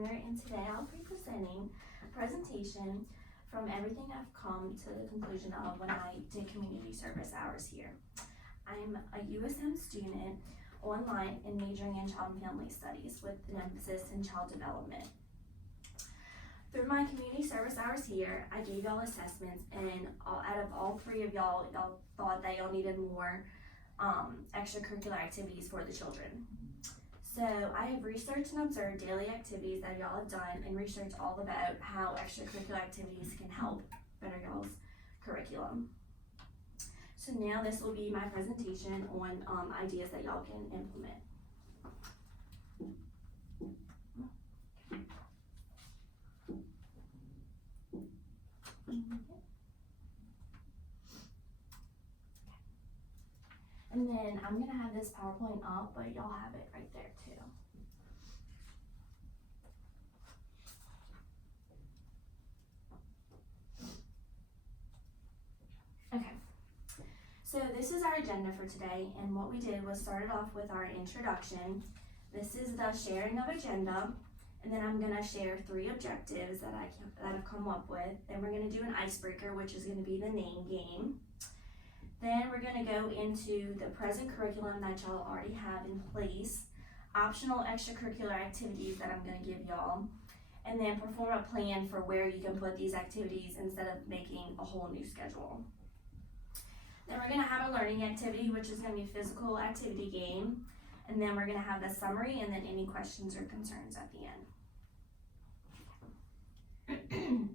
Turner, and today I'll be presenting a presentation from everything I've come to the conclusion of when I did community service hours here. I'm a USM student online and majoring in child and family studies with an emphasis in child development. Through my community service hours here, I gave y'all assessments, and out of all three of y'all thought that y'all needed more extracurricular activities for the children. So I have researched and observed daily activities that y'all have done and researched all about how extracurricular activities can help better y'all's curriculum. So now this will be my presentation on ideas that y'all can implement. And then I'm gonna have this PowerPoint up, but y'all have it right there too. Okay, so this is our agenda for today, and what we did was started off with our introduction. This is the sharing of agenda, and then I'm gonna share 3 objectives that I've come up with. Then we're gonna do an icebreaker, which is gonna be the name game. Then we're gonna go into the present curriculum that y'all already have in place, optional extracurricular activities that I'm gonna give y'all, and then perform a plan for where you can put these activities instead of making a whole new schedule. Then we're gonna have a learning activity, which is gonna be a physical activity game, and then we're gonna have the summary and then any questions or concerns at the end.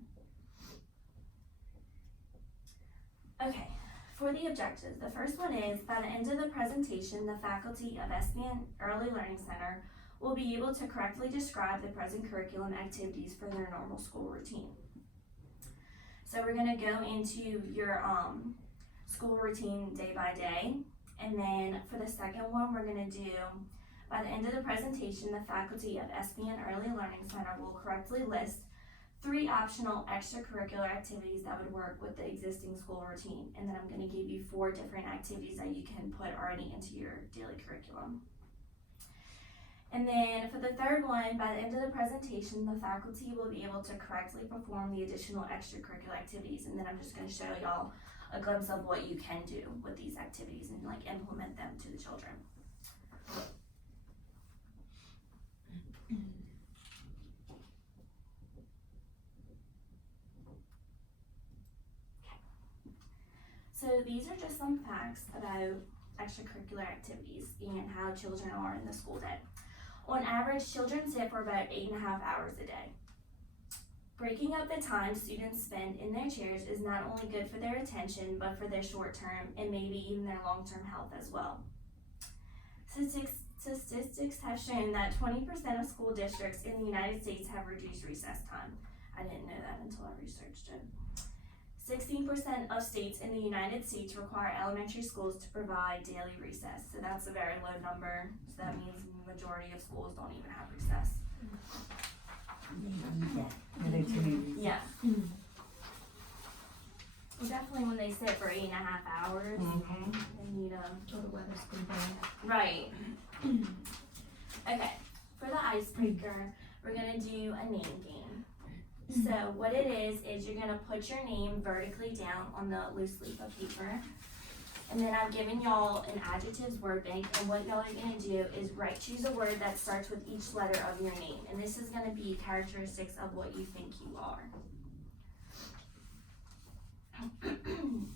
Okay. For the objectives, the first one is, by the end of the presentation, the faculty of SBN Early Learning Center will be able to correctly describe the present curriculum activities for their normal school routine. So we're gonna go into your school routine day by day. And then for the second one, we're gonna do, by the end of the presentation, the faculty of SBN Early Learning Center will correctly list 3 optional extracurricular activities that would work with the existing school routine. And then I'm gonna give you 4 different activities that you can put already into your daily curriculum. And then for the third one, by the end of the presentation, the faculty will be able to correctly perform the additional extracurricular activities. And then I'm just gonna show y'all a glimpse of what you can do with these activities and like implement them to the children. So these are just some facts about extracurricular activities and how children are in the school day. On average, children sit for about 8.5 hours a day. Breaking up the time students spend in their chairs is not only good for their attention, but for their short-term and maybe even their long-term health as well. Statistics have shown that 20% of school districts in the United States have reduced recess time. I didn't know that until I researched it. 16% of states in the United States require elementary schools to provide daily recess. So that's a very low number. So that means the majority of schools don't even have recess. Yeah. Well, definitely when they sit for 8.5 hours, they need Till the weather's been bad. Right. Okay, for the icebreaker, we're gonna do a name game. So what it is you're gonna put your name vertically down on the loose leaf of paper. And then I've given y'all an adjectives word bank, and what y'all are gonna do is choose a word that starts with each letter of your name. And this is gonna be characteristics of what you think you are. And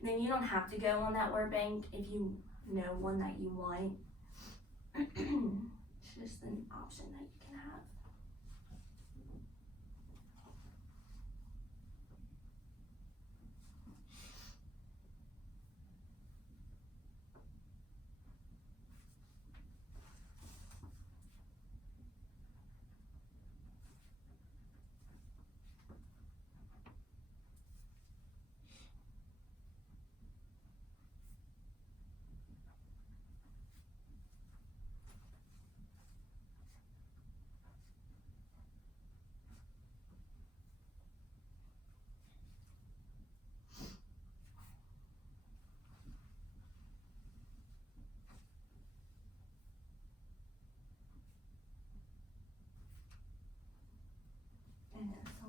then you don't have to go on that word bank if you know one that you want. It's just an option that you can have.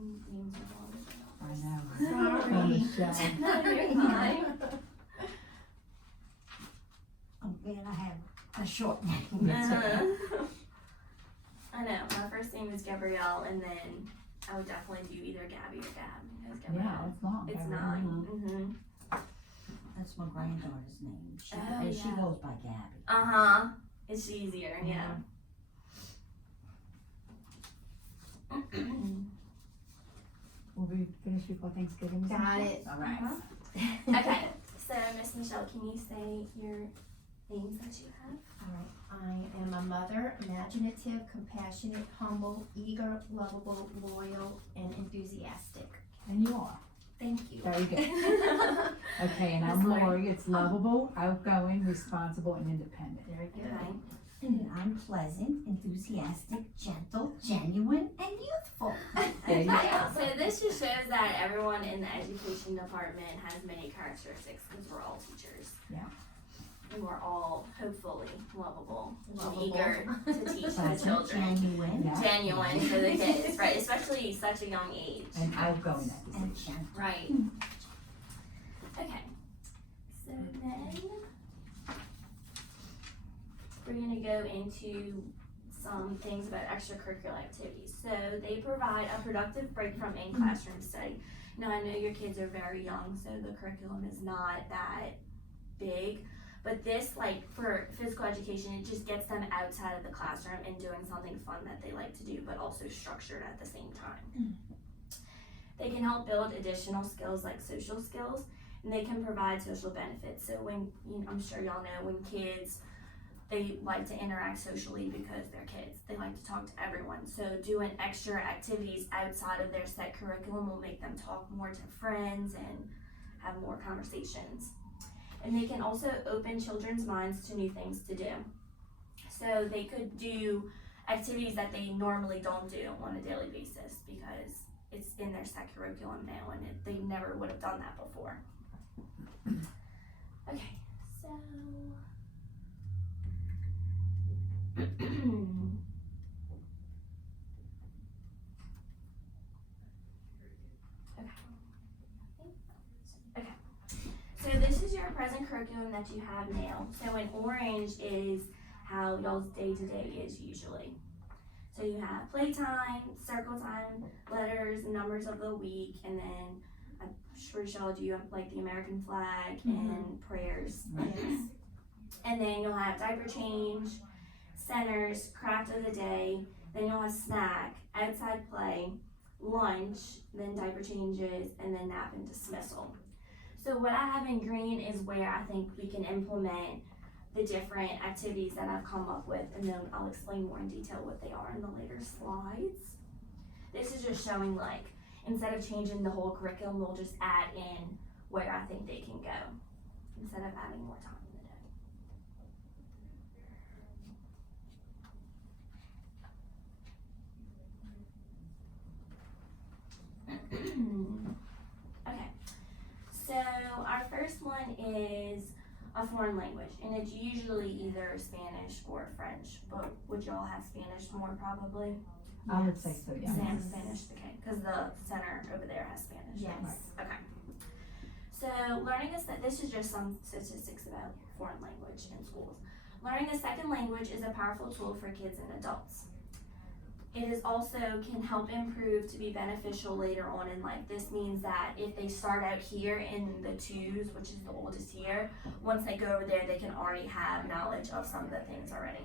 Some names are long. I know. Sorry. Michelle. No, you're fine. I'm glad I have a short name. I know, my first name is Gabrielle, and then I would definitely do either Gabby or Gab, because Yeah, Gabrielle, it's long. it's Gabrielle. 9. That's my granddaughter's name. She, Oh, and she yeah. goes by Gabby. Uh-huh, it's easier, yeah. Will we finish before Thanksgiving? Got it. All right. Uh-huh. Okay, so Miss Michelle, can you say your names that you have? Alright, I am a mother, imaginative, compassionate, humble, eager, lovable, loyal, and enthusiastic. And you are. Thank you. Very good. Okay, and I'm Miss Lori. Lori. It's lovable, outgoing, responsible, and independent. Very good. Okay. And I'm pleasant, enthusiastic, gentle, genuine, and youthful. There you Okay, go. so this just shows that everyone in the education department has many characteristics, because we're all teachers. Yeah. And we're all hopefully lovable, and Lovable. eager to teach the Pleasant, children. genuine, Yeah. Genuine for the kids, right? Especially such a young age. And outgoing at the and same gentle. Right. Okay. So then we're gonna go into some things about extracurricular activities. So they provide a productive break from in-classroom study. Now I know your kids are very young, so the curriculum is not that big. But this, like, for physical education, it just gets them outside of the classroom and doing something fun that they like to do, but also structured at the same time. They can help build additional skills like social skills, and they can provide social benefits. So when, I'm sure y'all know, when kids, they like to interact socially because they're kids. They like to talk to everyone. So doing extra activities outside of their set curriculum will make them talk more to friends and have more conversations. And they can also open children's minds to new things to do. So they could do activities that they normally don't do on a daily basis because it's in their set curriculum now, and they never would have done that before. Okay, so okay. So this is your present curriculum that you have now. So in orange is how y'all's day-to-day is usually. So you have playtime, circle time, letters, numbers of the week, and then I'm sure y'all do like the American flag and prayers. Yes. And then you'll have diaper change, centers, craft of the day, then you'll have snack, outside play, lunch, then diaper changes, and then nap and dismissal. So what I have in green is where I think we can implement the different activities that I've come up with, and then I'll explain more in detail what they are in the later slides. This is just showing, like, instead of changing the whole curriculum, we'll just add in where I think they can go, instead of adding more time in the day. Okay, so our first one is a foreign language, and it's usually either Spanish or French, but would y'all have Spanish more probably? I would say so, yeah. Sam, Spanish, okay, because the center over there has Spanish. Yes. Okay. So learning this is just some statistics about foreign language in schools. Learning a second language is a powerful tool for kids and adults. It is also can help improve to be beneficial later on in life. This means that if they start out here in the 2s, which is the oldest year, once they go over there, they can already have knowledge of some of the things already.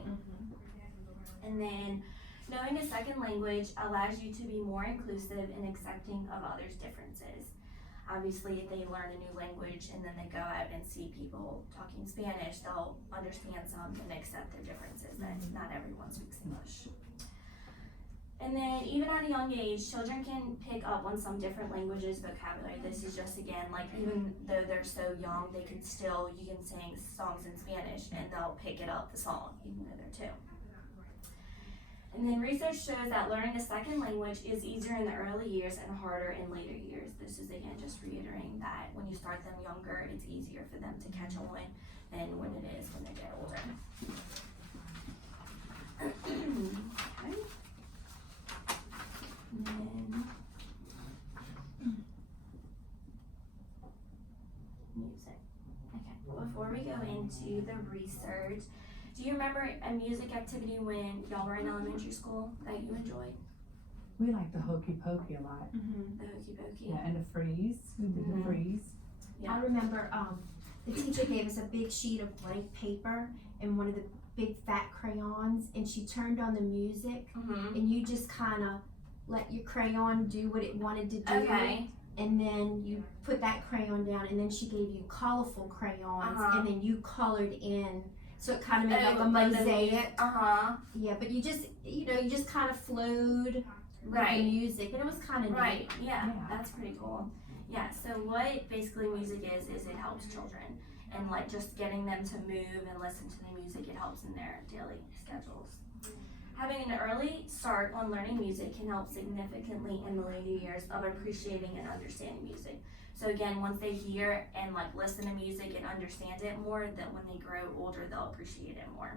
And then knowing a second language allows you to be more inclusive and accepting of others' differences. Obviously, if they learn a new language and then they go out and see people talking Spanish, they'll understand some and accept their differences, that not everyone speaks English. And then even at a young age, children can pick up on some different languages vocabulary. This is just, again, like, even though they're so young, they can still, you can sing songs in Spanish and they'll pick it up, the song, even though they're 2. And then research shows that learning a second language is easier in the early years and harder in later years. This is, again, just reiterating that when you start them younger, it's easier for them to catch on than when it is when they get older. Okay. And then go into the research. Do you remember a music activity when y'all were in elementary school that you enjoyed? We like the hokey pokey a lot. Mm-hmm. The hokey pokey. Yeah, and the freeze. We did the freeze. Yeah. I remember the teacher gave us a big sheet of blank paper and one of the big fat crayons, and she turned on the music, Mm-hmm. and you just kind of let your crayon do what it wanted to do. Okay. And then you put that crayon down, and then she gave you colorful crayons, Uh-huh. and then you colored in. So it kind of made like a Oh, like the mosaic. Uh-huh. Yeah, but you just kind of flowed with Right. the music, and it was kind of Right, yeah, Yeah. that's pretty cool. Yeah, so what basically music is it helps children, and like just getting them to move and listen to the music, it helps in their daily schedules. Having an early start on learning music can help significantly in the later years of appreciating and understanding music. So again, once they hear and like listen to music and understand it more, that when they grow older, they'll appreciate it more.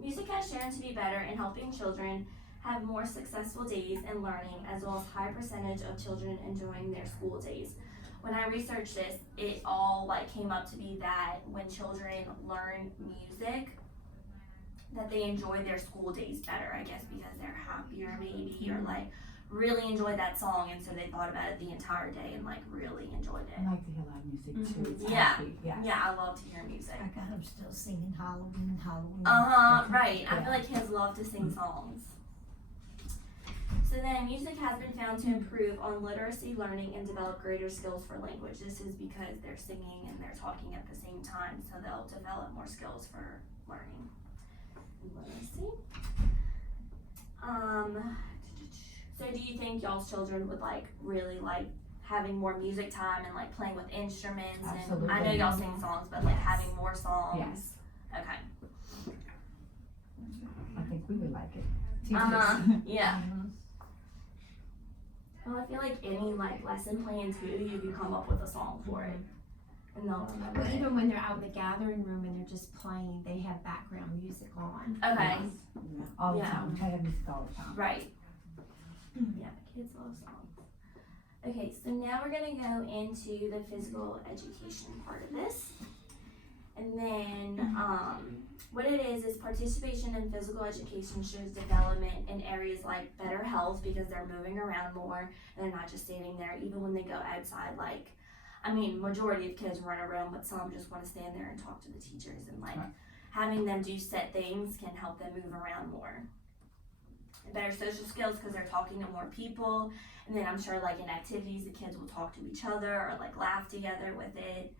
Music has shown to be better in helping children have more successful days in learning, as well as high percentage of children enjoying their school days. When I researched this, it all like came up to be that when children learn music, that they enjoy their school days better, I guess because they're happier maybe, or like really enjoyed that song, and so they thought about it the entire day and like really enjoyed I it. like to hear loud music too. It's Yeah. happy. Yes. Yeah, I love to hear music. I got them still singing Halloween, Halloween. Right. I Yeah. feel like kids love to sing songs. So then, music has been found to improve on literacy learning and develop greater skills for language. This is because they're singing and they're talking at the same time, so they'll develop more skills for learning and literacy. So do you think y'all's children would like really like having more music time and like playing with instruments? And I know Absolutely. y'all sing songs, but like having more songs. Yes. Okay. I think we would like it. Teach Uh-huh. us. Yeah. Well, I feel like any like lesson plan too, you can come up with a song for it, and they'll remember But it. even when they're out in the gathering room and they're just playing, they have background music on. Okay. Yes. All the Yeah. time. We try to have music all the time. Right. Yeah, kids love songs. Okay, so now we're gonna go into the physical education part of this. And then, what it is participation in physical education shows development in areas like better health because they're moving around more and they're not just standing there. Even when they go outside, like, I mean, majority of kids run around, but some just want to stand there and talk to the teachers. And like, Right. having them do set things can help them move around more. Better social skills because they're talking to more people, and then I'm sure like in activities the kids will talk to each other or like laugh together with it,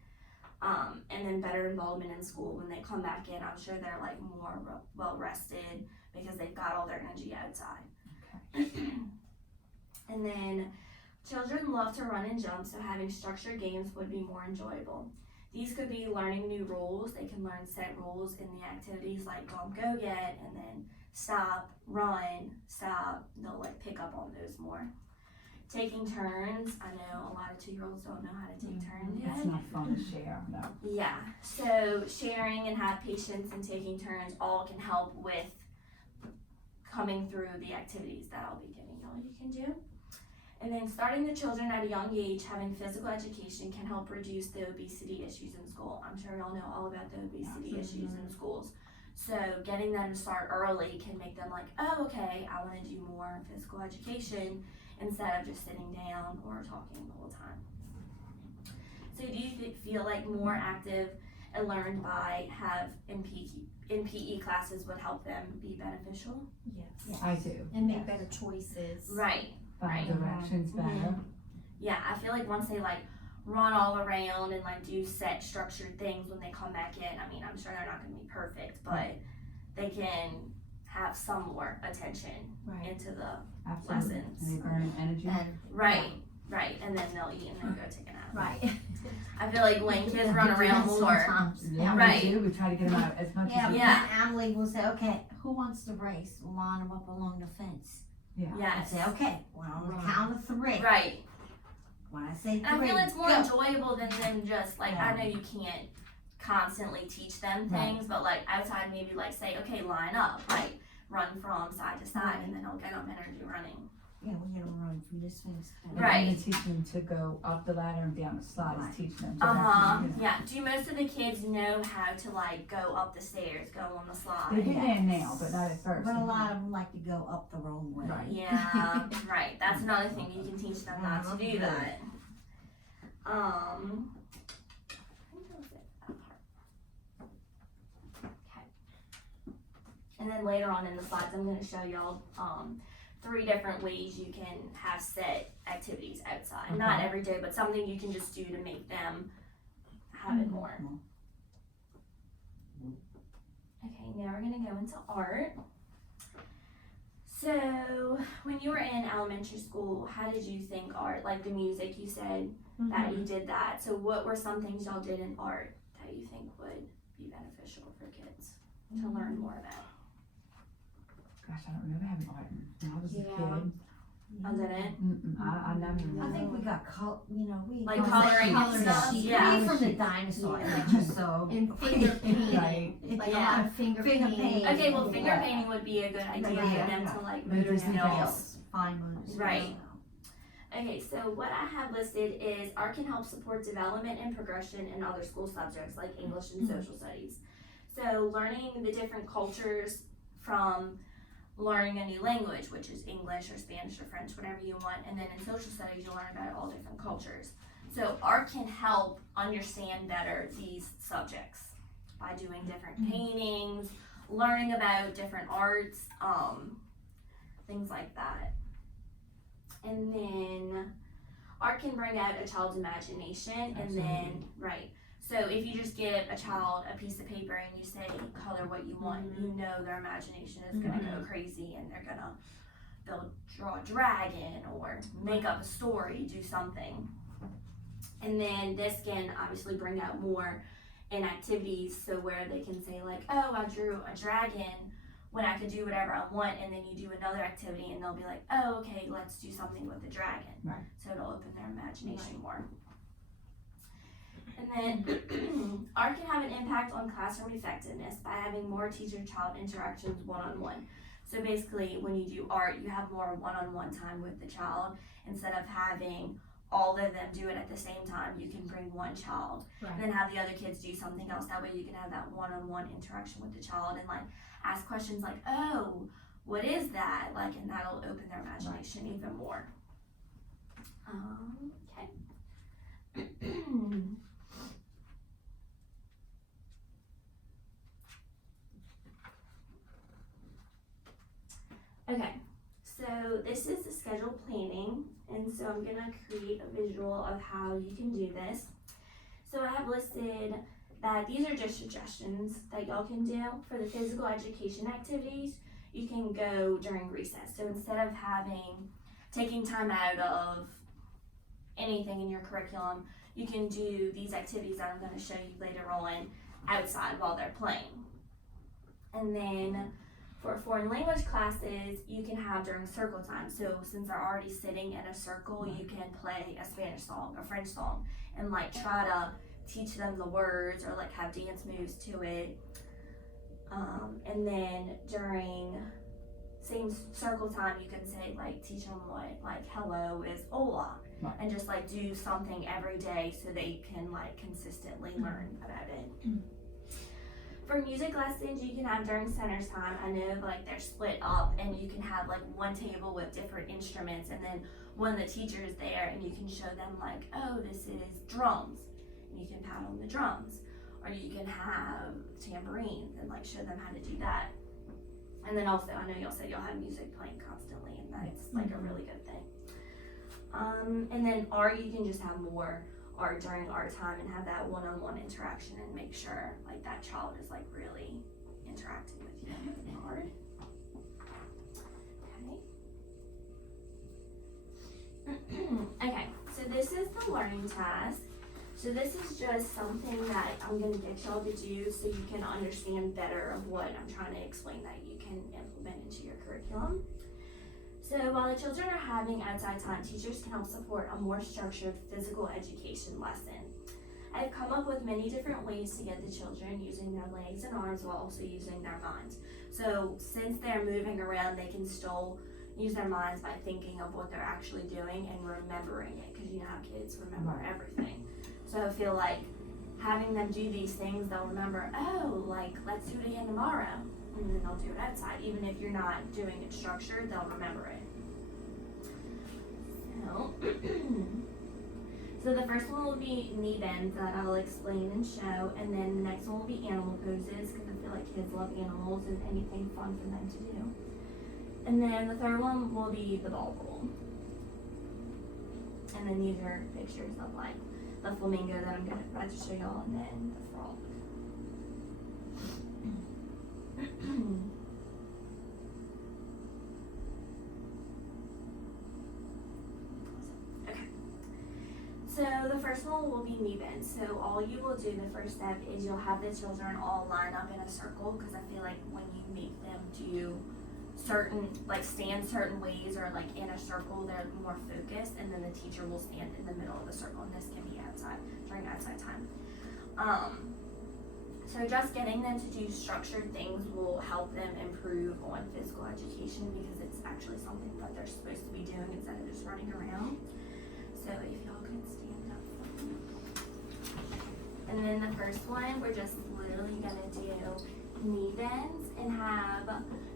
and then better involvement in school. When they come back in, I'm sure they're like more well rested because they've got all their energy outside. And then children love to run and jump, so having structured games would be more enjoyable. These could be learning new rules. They can learn set rules in the activities like jump, go, get, and then stop, run, stop. They'll like pick up on those more. Taking turns. I know a lot of 2-year-olds don't know how to take turns yet. It's not fun to share. No. Yeah, so sharing and have patience and taking turns all can help with coming through the activities that I'll be giving y'all you can do. And then starting the children at a young age, having physical education can help reduce the obesity issues in school. I'm sure y'all know all about the obesity issues in schools. So getting them to start early can make them like, oh, okay, I want to do more physical education instead of just sitting down or talking the whole time. So do you feel like more active and learned by have in PE classes would help them be beneficial? Yes. I do. And make Yes. better choices. Right. Find Right. directions better. Yeah, I feel like once they like run all around and like do set structured things when they come back in, I mean, I'm sure they're not going to be perfect, but they can have some more attention Right. into the Absolutely. lessons. And they burn energy. And right, and then they'll eat and then go take a nap. Right. I feel like when kids run around more, sometimes. Yeah, Right. we do. We try to get them out as much Yeah, as we Yeah. yeah. Emily will say, okay, who wants to race? We'll line them up along the fence. Yeah. I yes, say, okay, well, on the Right. count of 3. right. When I say 3, And I feel it's more go. enjoyable than just like, Yeah. I know you can't constantly teach them things, but like outside maybe like say, okay, line up, like run from side to side, and then they'll get them energy running. Yeah, we gotta run from this fence. And Right. then teach them to go up the ladder and down the slides, Right. teach them. So Yeah. Do most of the kids know how to like go up the stairs, go on the slide? They do Yes. that now, but not at first. But a lot of them like to go up the wrong way. Right. Yeah, right. That's another thing you can teach them not to do Mhm. that. I think that was it, that part. Okay. And then later on in the slides, I'm going to show y'all 3 different ways you can have set activities outside. Not Okay. every day, but something you can just do to make them have it more. Okay, now we're gonna go into art. So, when you were in elementary school, how did you think art, like the music, you said that you did that. So what were some things y'all did in art that you think would be beneficial for kids to learn more about? Gosh, I don't remember having art when I was a Yeah. kid. Oh, did it? I never remember. I think we got we Like got coloring and colored stuff? sheet. Yeah. We from the dinosaur Yeah. ages, so. And finger painting, Right. like a Yeah. lot of finger Finger painting. painting. Okay, well, finger Yeah. painting would be a good idea Yeah. for them to like Motor motor skills. skills. Fine motor skills. Right. Okay, so what I have listed is art can help support development and progression in other school subjects like English and social studies. So learning the different cultures from learning a new language, which is English or Spanish or French, whatever you want, and then in social studies you'll learn about all different cultures. So art can help understand better these subjects by doing different paintings, learning about different arts, things like that. And then art can bring out a child's imagination, and then, right. So if you just give a child a piece of paper and you say color what you want, you know their imagination is gonna go crazy and they'll draw a dragon or make up a story, do something. And then this can obviously bring out more in activities, so where they can say like, oh, I drew a dragon when I could do whatever I want, and then you do another activity and they'll be like, oh, okay, let's do something with the dragon. Right. So it'll open their imagination more. And then art can have an impact on classroom effectiveness by having more teacher-child interactions one-on-one. So basically, when you do art, you have more one-on-one time with the child. Instead of having all of them do it at the same time, you can bring one child and then have the other kids do something else. That way you can have that one-on-one interaction with the child and like ask questions like, oh, what is that? Like, and that'll open their imagination even more. Okay. Okay, so this is the schedule planning, and so I'm gonna create a visual of how you can do this. So I have listed that these are just suggestions that y'all can do for the physical education activities. You can go during recess. So instead of taking time out of anything in your curriculum, you can do these activities that I'm gonna show you later on outside while they're playing. And then for foreign language classes, you can have during circle time. So since they're already sitting in a circle, you can play a Spanish song, a French song, and like try to teach them the words or like have dance moves to it. And then during same circle time, you can say like teach them what like hello is hola, Right. and just like do something every day so they can like consistently learn about it. For music lessons, you can have during centers time. I know like they're split up and you can have like one table with different instruments and then one of the teachers there and you can show them like, oh, this is drums, and you can pat on the drums. Or you can have tambourines and like show them how to do that. And then also, I know y'all said y'all have music playing constantly and that's like a really good thing. And then art, you can just have more art during art time and have that one-on-one interaction and make sure like that child is like really interacting with you in art. Okay. Okay, so this is the learning task. So this is just something that I'm gonna get y'all to do so you can understand better of what I'm trying to explain that you can implement into your curriculum. So while the children are having outside time, teachers can help support a more structured physical education lesson. I've come up with many different ways to get the children using their legs and arms while also using their minds. So since they're moving around, they can still use their minds by thinking of what they're actually doing and remembering it, because you know how kids remember everything. So I feel like having them do these things, they'll remember, oh, like, let's do it again tomorrow, and then they'll do it outside. Even if you're not doing it structured, they'll remember it. So the first one will be knee bends that I'll explain and show, and then the next one will be animal poses, because I feel like kids love animals and anything fun for them to do. And then the third one will be the ball roll. And then these are pictures of like the flamingo that I'm about to show y'all, and then the frog. So the first one will be knee bend. So all you will do, the first step is you'll have the children all line up in a circle, because I feel like when you make them do certain, like stand certain ways or like in a circle, they're more focused, and then the teacher will stand in the middle of the circle, and this can be outside, during outside time. So just getting them to do structured things will help them improve on physical education, because it's actually something that they're supposed to be doing instead of just running around. So if y'all could stand up for me. And then the first one, we're just literally gonna do knee bends and have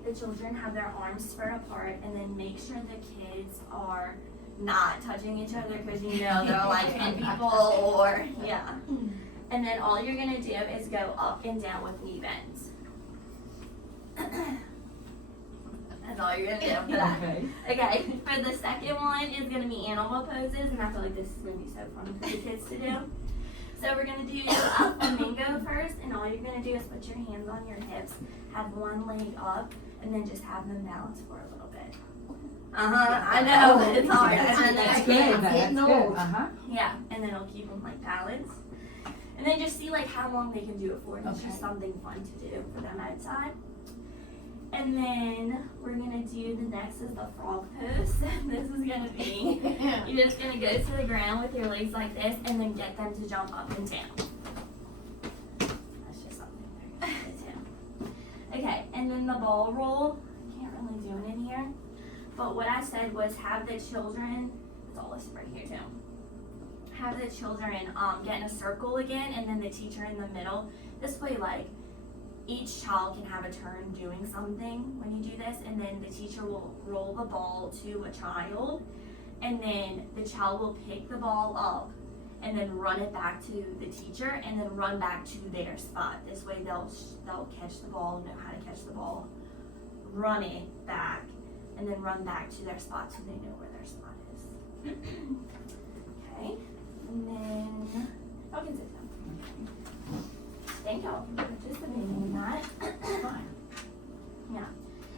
the children have their arms spread apart, and then make sure the kids are not touching each other, because you know they're like hen people or yeah. And then all you're gonna do is go up and down with knee bends. That's all you're gonna do for that. Okay, for the second one is gonna be animal poses, and I feel like this is gonna be so fun for the kids to do. So we're gonna do a flamingo first, and all you're gonna do is put your hands on your hips, have one leg up, and then just have them balance for a little bit. I know, it's hard. And then That's good, that's good, yeah, and then it'll keep them like balanced. And then just see like how long they can do it for, and it's just something fun to do for them outside. And then we're gonna do the next is the frog pose. This is gonna be, you're just gonna go to the ground with your legs like this, and then get them to jump up and down. That's just something they're gonna do. Okay, and then the ball roll, I can't really do it in here, but what I said was have the children, it's all listed right here too. Have the children get in a circle again, and then the teacher in the middle. This way, like, each child can have a turn doing something when you do this, and then the teacher will roll the ball to a child, and then the child will pick the ball up and then run it back to the teacher, and then run back to their spot. This way they'll catch the ball, know how to catch the ball, run it back, and then run back to their spot so they know where their spot is. Okay, and then y'all can sit down. Thank y'all for participating in that. Yeah,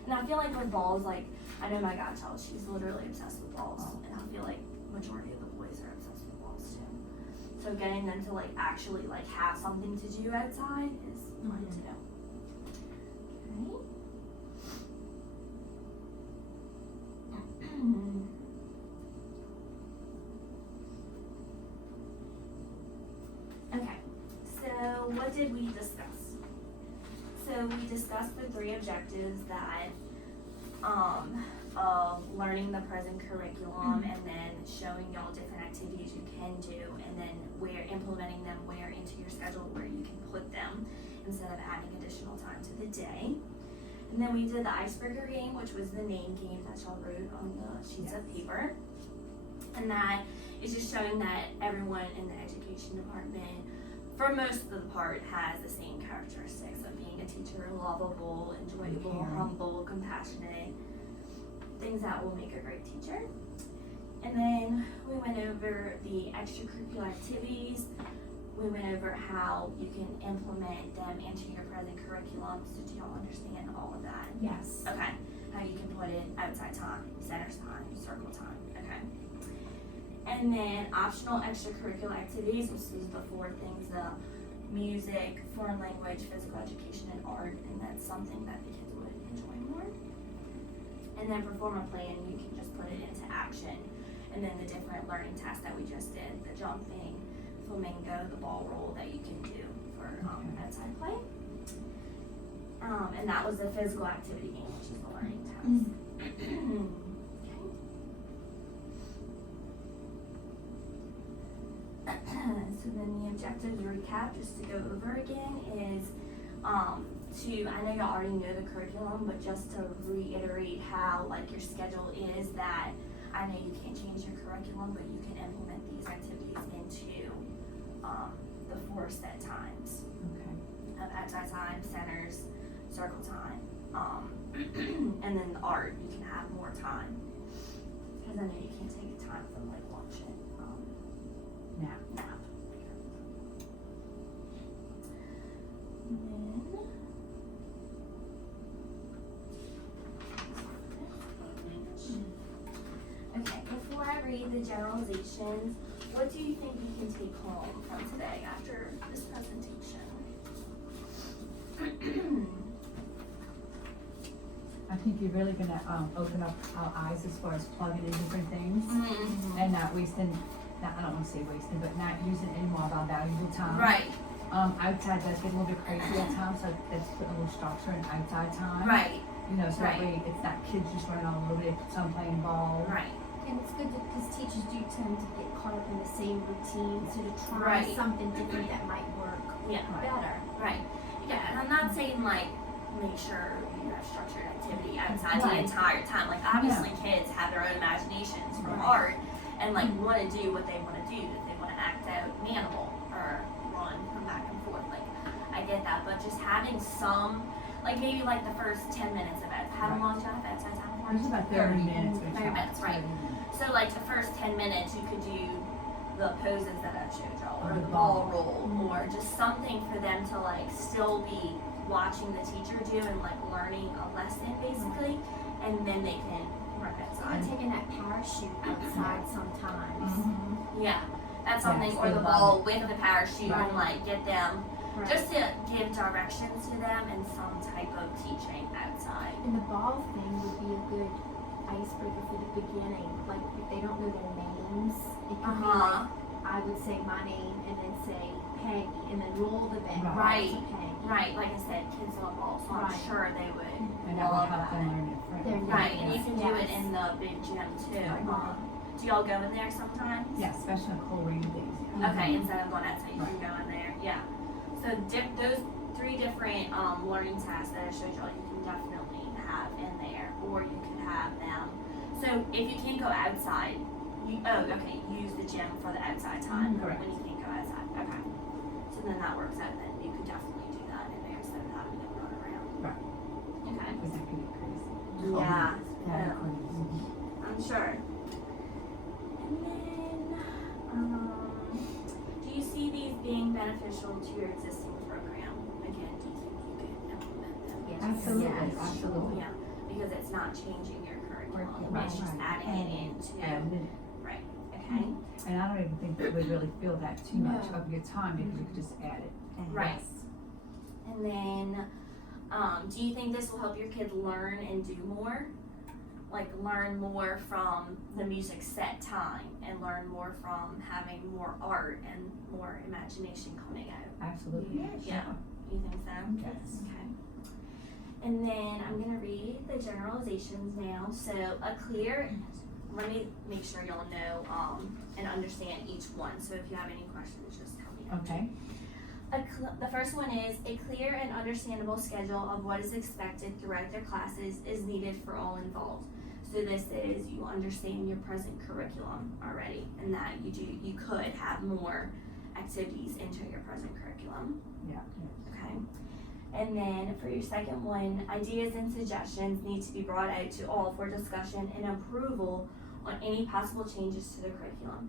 and I feel like with balls, like, I know my godchild, she's literally obsessed with balls, and I feel like majority of the boys are obsessed with balls too. So getting them to like actually like have something to do outside is fun to do. Okay. Okay. So what did we discuss? So we discussed the 3 objectives that of learning the present curriculum, and then showing y'all different activities you can do, and then implementing them where into your schedule where you can put them instead of adding additional time to the day. And then we did the icebreaker game, which was the name game that y'all wrote on the sheets of paper. And that is just showing that everyone in the education department, for most of the part, has the same characteristics of being a teacher: lovable, enjoyable, humble, compassionate, things that will make a great teacher. And then we went over the extracurricular activities. We went over how you can implement them into your present curriculum. So do y'all understand all of that? Yes. Okay. How you can put it outside time, center time, circle time. Okay. And then optional extracurricular activities. This is the 4 things: the music, foreign language, physical education, and art. And that's something that the kids would enjoy more. And then perform a plan. You can just put it into action. And then the different learning tasks that we just did: the jumping, flamingo, the ball roll that you can do for outside play. And that was the physical activity game, which is the learning task. So then the objectives recap, just to go over again, is I know y'all already know the curriculum, but just to reiterate how like your schedule is, that I know you can't change your curriculum, but you can implement these activities into the 4 set times Okay. of outside time, centers, circle time, and then art, you can have more time. Because I know you can't take time from like lunch and nap. Okay, before I read the generalizations, what do you think you can take home from today after this presentation? I think you're really gonna open up our eyes as far as plugging in different things and not wasting, I don't wanna say wasting, but not using any more of our valuable time. Right, Outside does get a little bit crazy at times, so let's put a little structure in outside time. right, You know, so that Right. way it's not kids just running on a little bit, some playing ball. right, And it's good because teachers do tend to get caught up in the same routine, so to try Right. something different that might work yeah, better. right. Yeah, and I'm not saying like, make sure you have structured activity outside the Right. entire time. Like obviously kids have their own imaginations from Right. art and like wanna do what they wanna do, if they wanna act out an animal or run from back and forth, like I get that, but just having some, like maybe like the first 10 minutes of it, how Right. long do you have outside time for? It's about 30 minutes. 30 minutes, right. So like the first 10 minutes, you could do the poses that I showed y'all, or Or the the ball ball. roll, or just something for them to like still be watching the teacher do and like learning a lesson basically, and then they can run Even outside. taking that parachute outside sometimes. Yeah, that's something, Yes, or they the love ball it. with the parachute and Right. like get them, Right. just to give directions to them and some type of teaching outside. And the ball thing would be a good icebreaker for the beginning. Like if they don't know their names, it could be like I would say my name and then say Peggy and then roll the ball Right. to Peggy. Right, like I said, kids love balls, so I'm Right. sure they would And that will love help that. them learn it. Their Right, and you Yes, can do it yes. in the big gym too. Right. Do y'all go in there sometimes? Yeah, especially on cold rainy days. Yeah. Okay, instead of going outside, you can go in there, yeah. So those 3 different learning tasks that I showed y'all, you can definitely have in there, or you could have them. So if you can't go outside, use the gym for the outside time Correct. when you can't go outside, okay. So then that works out, then you could definitely do that in there instead of having them run around. Right. Okay. Because that could get crazy. Yeah, Very yeah. crazy. I'm sure. And then, do you see these being beneficial to your existing program? Again, do you think you could implement them? Yes. Absolutely, Yes. absolutely. Yeah, because it's not changing your curriculum, Right, it's just right. adding it into, And okay? I don't even think that we really feel that too much No. of your time because you could just add it. And Right. And then, do you think this will help your kid learn and do more? Like learn more from the music set time and learn more from having more art and more imagination coming out? Absolutely. Yeah. You think so? Yes. Okay. And then I'm gonna read the generalizations now. So let me make sure y'all know and understand each one. So if you have any questions, just tell me. Okay. The first one is a clear and understandable schedule of what is expected throughout their classes is needed for all involved. So this is you understand your present curriculum already, and that you could have more activities into your present curriculum. Yeah. Okay. And then for your second one, ideas and suggestions need to be brought out to all for discussion and approval on any possible changes to the curriculum.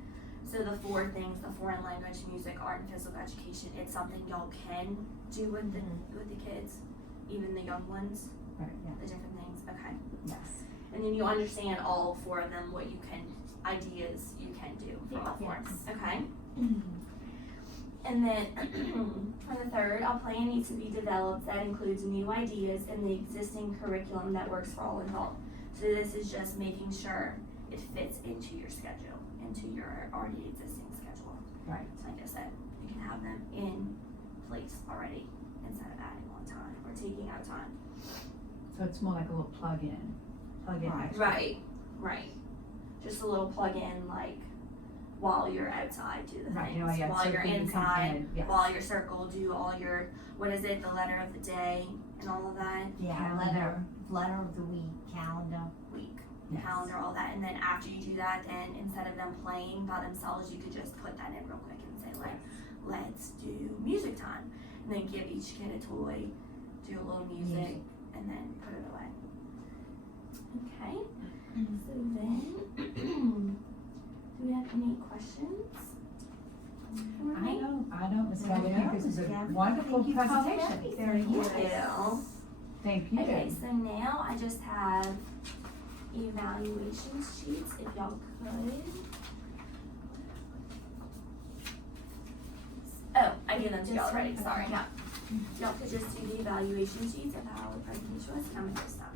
So the 4 things, the foreign language, music, art, and physical education, it's something y'all can do with the kids, even the young ones, Right. Yeah. the different things, okay. Yes. And then you understand all 4 of them, what ideas you can do for all 4, Yes. okay? And then for the third, a plan needs to be developed that includes new ideas in the existing curriculum that works for all involved. So this is just making sure it fits into your schedule, into your already existing schedule. Right. Like I said, you can have them in place already instead of adding on time or taking out time. So it's more like a little plug-in. Plug-in. Right. extra. Right. Just a little plug-in like while you're outside, do the Right, things. yeah, While so you're when you come inside, in, yes. while you're circle, do all your, what is it, the letter of the day and all of that, Yeah, Calendar. letter of the week, calendar. week, Yes. calendar, all that. And then after you do that, then instead of them playing by themselves, you could just put that in real quick and say like, let's do music time. And then give each kid a toy, do a little music, and then put it away. Okay, so then, do we have any questions? I don't, Ms. Gabby, I think this is a Gabby, wonderful I think you covered presentation. everything. Very Yes. good. Thank you. Okay, so now I just have evaluation sheets, if y'all could. Oh, I gave them to y'all already, sorry. Yeah. Y'all could just do the evaluation sheets of how the presentation was, and I'm gonna just stop.